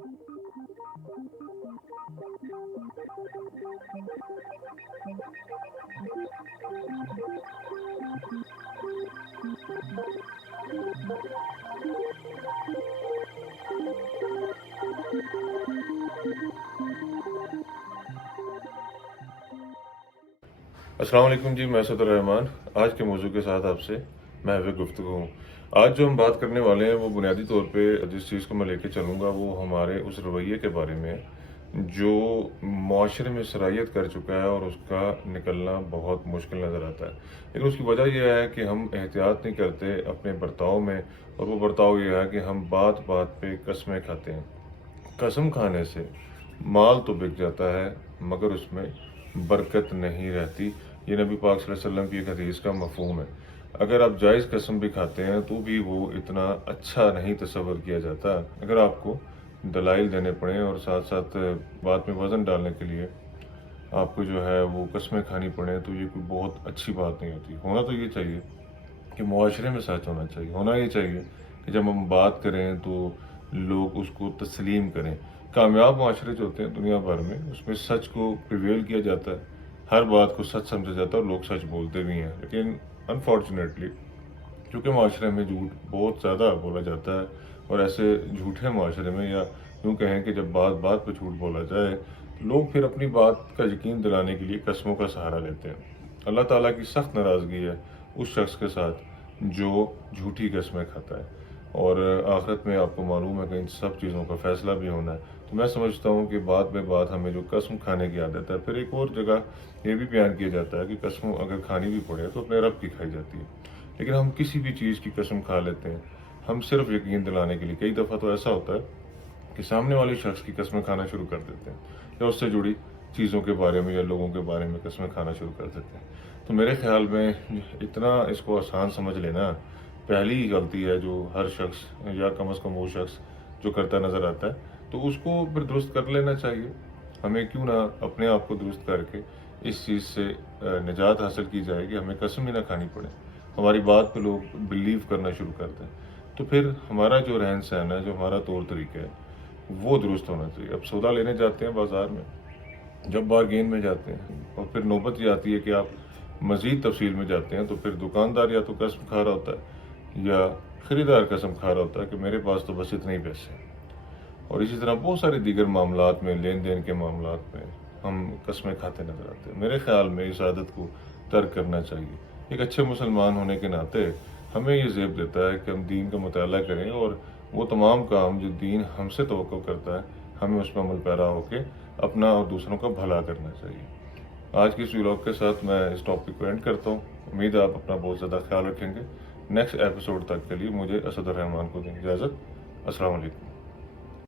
अस्सलाम वालेकुम जी, मैं असद रहमान। आज के मौजू के साथ आपसे महव गुफ्तगू हूँ। आज जो हम बात करने वाले हैं वो बुनियादी तौर पे जिस चीज़ को मैं लेके चलूँगा वो हमारे उस रवैये के बारे में है जो मुआशरे में सरायत कर चुका है और उसका निकलना बहुत मुश्किल नज़र आता है। लेकिन उसकी वजह यह है कि हम एहतियात नहीं करते अपने बर्ताव में, और वो बर्ताव यह है कि हम बात बात पे कस्में खाते हैं। कसम खाने से माल तो बिक जाता है मगर उसमें बरकत नहीं रहती। ये नबी पाक सल्लल्लाहु अलैहि वसल्लम की एक हदीस का मफहूम है। अगर आप जायज़ कसम भी खाते हैं तो भी वो इतना अच्छा नहीं तस्वर किया जाता। अगर आपको दलाइल देने पड़े और साथ साथ बात में वज़न डालने के लिए आपको जो है वो कस्में खानी पड़े, तो ये कोई बहुत अच्छी बात नहीं होती। होना तो ये चाहिए कि मुआशरे में सच होना चाहिए। होना ये चाहिए कि जब हम बात करें तो लोग उसको तस्लीम करें। कामयाब माशरे जो होते हैं दुनिया भर में, उसमें सच को प्रिवेल किया जाता है, हर बात को सच समझा जाता है और लोग सच बोलते भी हैं। लेकिन अनफॉर्चुनेटली क्योंकि माशरे में झूठ बहुत ज़्यादा बोला जाता है, और ऐसे झूठे माशरे में, या यूँ कहें कि जब बात बात पर झूठ बोला जाए, लोग फिर अपनी बात का यकीन दिलाने के लिए कस्मों का सहारा लेते हैं। अल्लाह ताला की सख्त नाराज़गी है उस शख्स के साथ जो झूठी कस्में खाता है, और आखिरत में आपको मालूम है कि इन सब चीज़ों का फ़ैसला भी होना है। तो मैं समझता हूँ कि बात में बात हमें जो कसम खाने की आदत है, फिर एक और जगह ये भी बयान किया जाता है कि कसम अगर खानी भी पड़े तो अपने रब की खाई जाती है। लेकिन हम किसी भी चीज़ की कसम खा लेते हैं, हम सिर्फ यकीन दिलाने के लिए। कई दफ़ा तो ऐसा होता है कि सामने वाले शख्स की कस्में खाना शुरू कर देते हैं, या उससे जुड़ी चीज़ों के बारे में या लोगों के बारे में कस्में खाना शुरू कर देते हैं। तो मेरे ख्याल में इतना इसको आसान समझ लेना पहली ही गलती है जो हर शख्स, या कम अज़ कम वो शख्स जो करता नज़र आता है, तो उसको फिर दुरुस्त कर लेना चाहिए। हमें क्यों ना अपने आप को दुरुस्त करके इस चीज़ से निजात हासिल की जाए कि हमें कसम ही ना खानी पड़े। हमारी बात पे लोग बिलीव करना शुरू कर दें, तो फिर हमारा जो रहन सहन है, जो हमारा तौर तरीका है, वो दुरुस्त होना चाहिए। अब सौदा लेने जाते हैं बाज़ार में, जब बारगेन में जाते हैं और फिर नौबत ये आती है कि आप मज़ीद तफसील में जाते हैं, तो फिर दुकानदार या तो कसम खा रहा होता है या ख़रीदार कसम खा रहा होता है कि मेरे पास तो बस इतने ही पैसे हैं। और इसी तरह बहुत सारे दीगर मामलात में, लेन देन के मामलात में हम कस्में खाते नज़र आते हैं। मेरे ख़्याल में इस आदत को तर्क करना चाहिए। एक अच्छे मुसलमान होने के नाते हमें ये ज़ेब देता है कि हम दीन का मुताला करें, और वो तमाम काम जो दीन हमसे तवक्को करता है, हमें उसमें अमल पैरा होकर अपना और दूसरों का भला करना चाहिए। आज की इस व्लॉग के साथ मैं इस टॉपिक को एंड करता हूँ। उम्मीद है आप अपना बहुत ज़्यादा ख्याल रखेंगे। नेक्स्ट एपिसोड तक के लिए मुझे असद रहमान को दें इजाज़त। अस्सलाम वालेकुम।